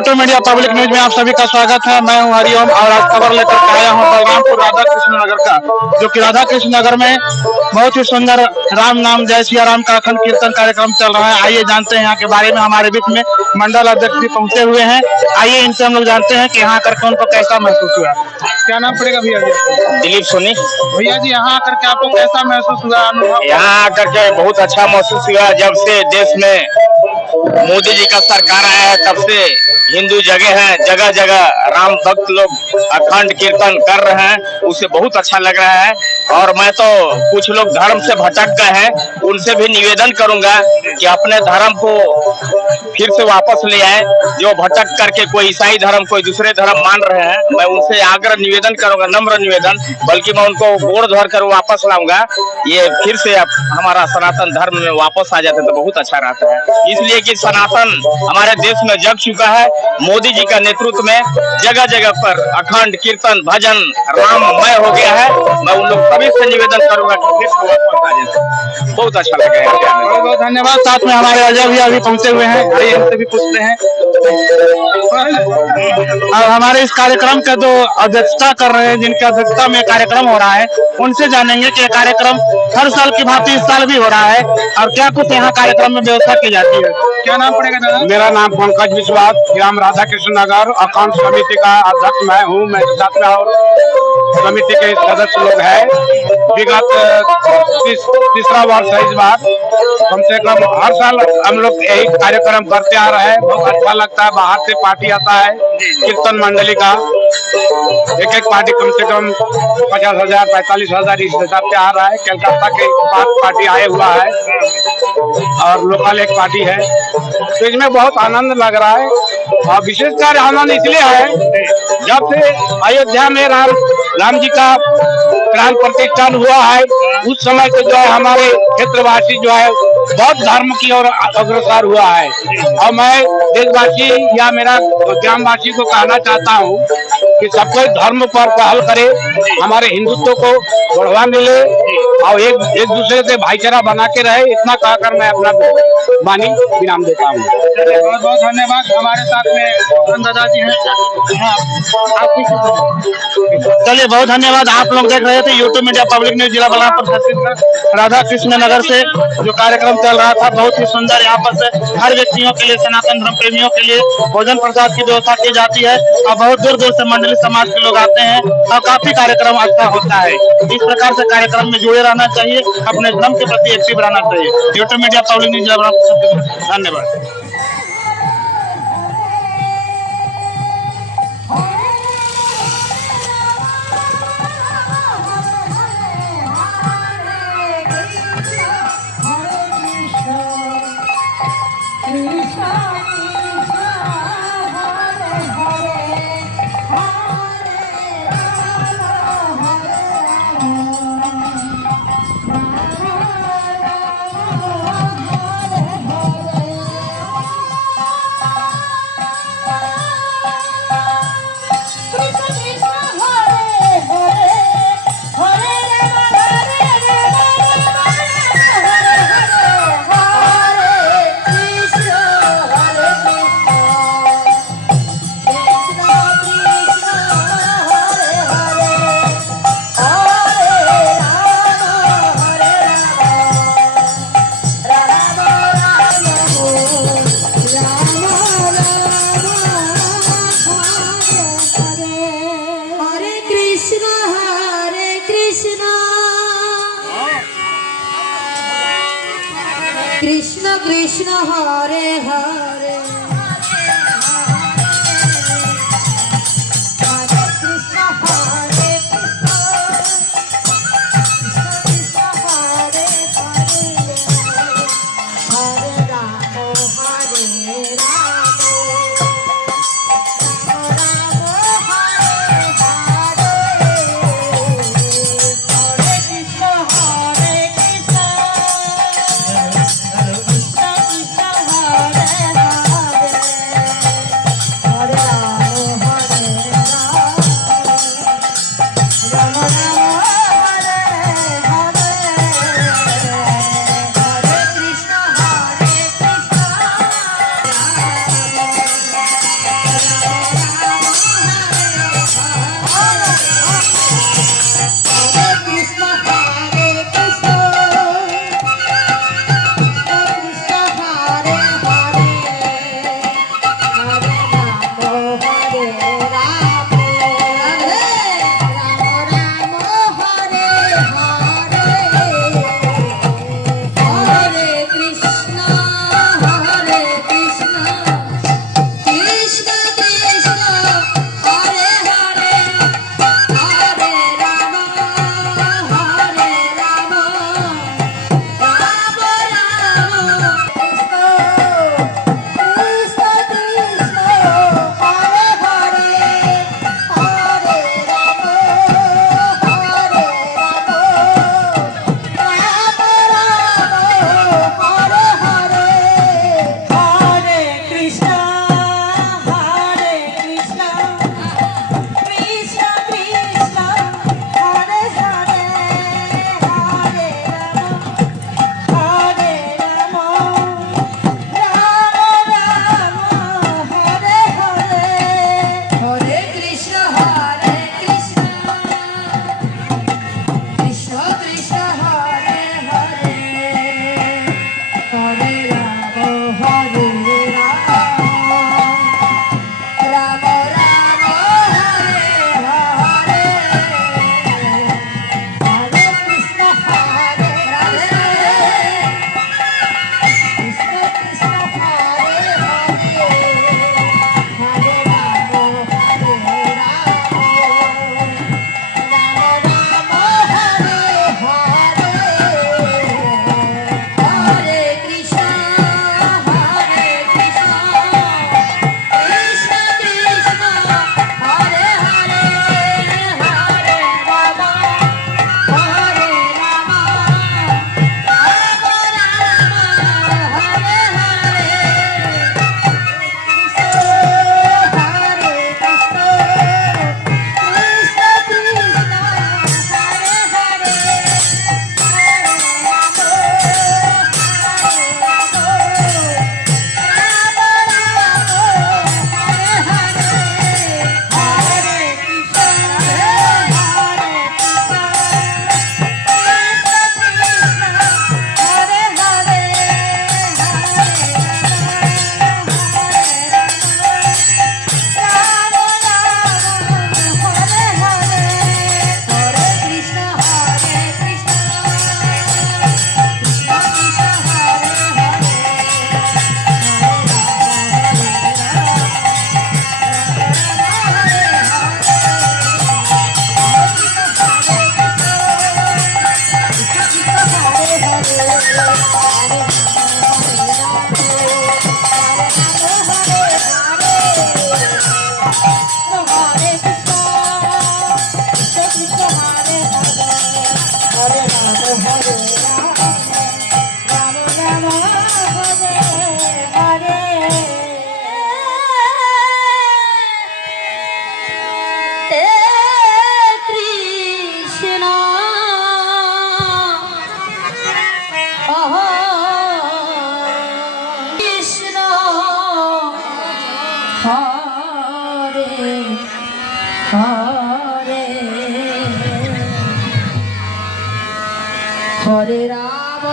YouTube media public news में आप सभी का स्वागत है। मैं हूं हरिओम और आज खबर लेकर के आया हूं बलरामपुर राधा कृष्ण नगर का, जो कि राधा कृष्ण नगर में बहुत ही सुंदर राम नाम जय सिया राम का अखंड कीर्तन कार्यक्रम चल रहा है। आइए जानते हैं यहाँ के बारे में। हमारे बीच में मंडल अध्यक्ष भी पहुंचे हुए हैं। आइए इनसे हम लोग जानते हैं कि यहाँ आकर के उनको कैसा महसूस हुआ। क्या नाम पड़ेगा भैया जी? दिलीप सोनी। भैया जी, यहाँ आकर के आपको कैसा महसूस हुआ? अनुभव यहाँ आकर के बहुत अच्छा महसूस हुआ। जब से देश में मोदी जी का सरकार आया है तब से हिंदू जगह जगह राम भक्त लोग अखंड कीर्तन कर रहे हैं, उससे बहुत अच्छा लग रहा है। और मैं तो कुछ लोग धर्म से भटक गए हैं, उनसे भी निवेदन करूंगा कि अपने धर्म को फिर से वापस ले आए। जो भटक करके कोई ईसाई धर्म कोई दूसरे धर्म मान रहे हैं, मैं उनसे आग्रह निवेदन करूंगा, नम्र निवेदन, बल्कि मैं उनको गोड़ धर कर वापस लाऊंगा। ये फिर से हमारा सनातन धर्म में वापस आ जाते तो बहुत अच्छा रहता है। इसलिए कि सनातन हमारे देश में जग चुका है। मोदी जी का नेतृत्व में जगह जगह पर अखंड कीर्तन भजन राममय हो गया है। मैं उन लोग सभी से निवेदन करूंगा कि फिर से वापस आ जाए। बहुत अच्छा लगा। बहुत बहुत धन्यवाद। साथ में हमारे अजय भैया भी पहुंचे हुए हैं, आइए इनसे भी पूछते हैं। और हमारे इस कार्यक्रम का जो अध्यक्षता कर रहे हैं, जिनकी अध्यक्षता में कार्यक्रम हो रहा है, उनसे जानेंगे कि कार्यक्रम हर साल की भांति इस साल भी हो रहा है और क्या कुछ यहाँ कार्यक्रम में व्यवस्था की जाती है। क्या नाम पड़ेगा दादा? मेरा नाम पंकज विश्वास, ग्राम राधा कृष्ण नगर अकाउंट समिति का अध्यक्ष मैं हूँ। मेरे साथ में और समिति के सदस्य लोग हैं। विगत तीसरा वर्ष है इस बार। कम से कम हर साल हम लोग यही कार्यक्रम करते आ रहे हैं। बहुत अच्छा लगता है। बाहर से पार्टी आता है कीर्तन मंडली का, एक पार्टी कम से कम 50,000 45,000 इस हिसाब से आ रहा है। कलकत्ता के पार्टी आए हुआ है और लोकल एक पार्टी है, तो इसमें बहुत आनंद लग रहा है। और विशेषकर आनंद इसलिए है, जब से अयोध्या में राम जी का प्राण प्रतिष्ठान हुआ है, उस समय से जो है हमारे क्षेत्रवासी जो है बहुत धर्म की ओर अग्रसर हुआ है। और मैं देशवासी या मेरा ग्रामवासी को कहना चाहता हूँ कि सब कोई धर्म पर पहल करे, हमारे हिंदुत्व को बढ़ावा मिले और एक दूसरे से भाईचारा बना के रहे। इतना कहकर मैं अपना वाणी विराम देता हूँ। बहुत बहुत धन्यवाद। हमारे साथ में दादाजी हैं। चलिए, बहुत धन्यवाद। आप लोग देख रहे थे यूट्यूब मीडिया पब्लिक न्यूज, जिला बलरामपुर छत्तीसगढ़, राधा कृष्ण नगर से जो कार्यक्रम चल रहा था, बहुत ही सुंदर। यहाँ पर से हर व्यक्तियों के लिए, सनातन धर्म प्रेमियों के लिए भोजन प्रसाद की व्यवस्था की जाती है और बहुत दूर दूर से मंडली समाज के लोग आते हैं और काफी कार्यक्रम अच्छा होता है। इस प्रकार से कार्यक्रम में जुड़े रहना चाहिए, अपने धर्म के प्रति एक्टिव रहना चाहिए। यूट्यूब मीडिया पब्लिक न्यूज, जिला बलरामपुर। धन्यवाद। कृष्ण कृष्ण हरे हरे হরে রাম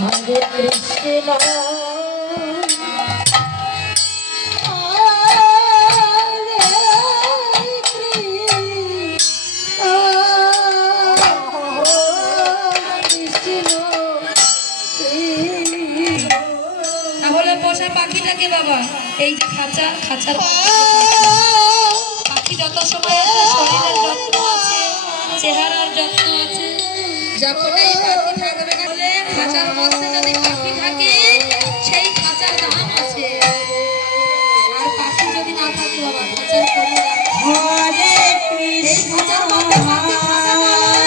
Hare Krishna তাহলে পোষা পাখিটাকে বাবা এই যে খাঁচার পাখি যত সময় আছে শরীরের যত্ন আছে, চেহারার যত্ন আছে, যখন এই পাখি থাকবে না বলে খাঁচার মধ্যে যদি পাখি থাকে সেই খাঁচার দাম আছে, আর পাখি যদি না থাকে বাবা খাঁচার কোনো দাম নেই। Hare এই খাঁচার মধ্যে পাখি থাকা মানে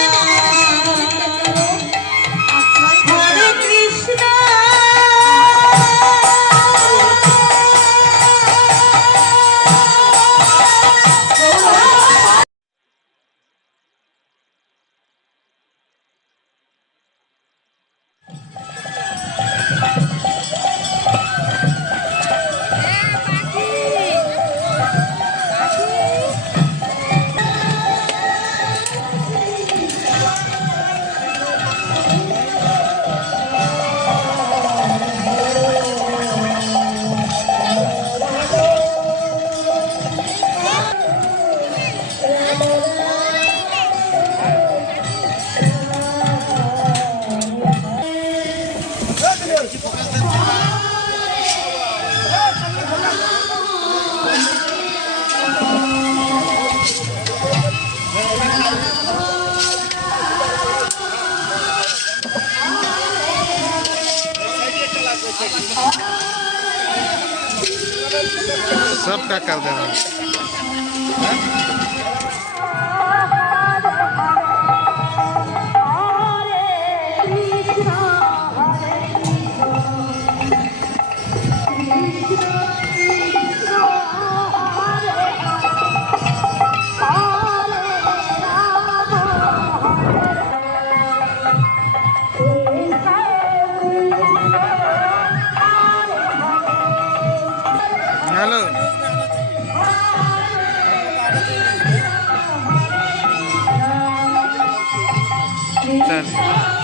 Hare Krishna सबका कर देना। हेलो चल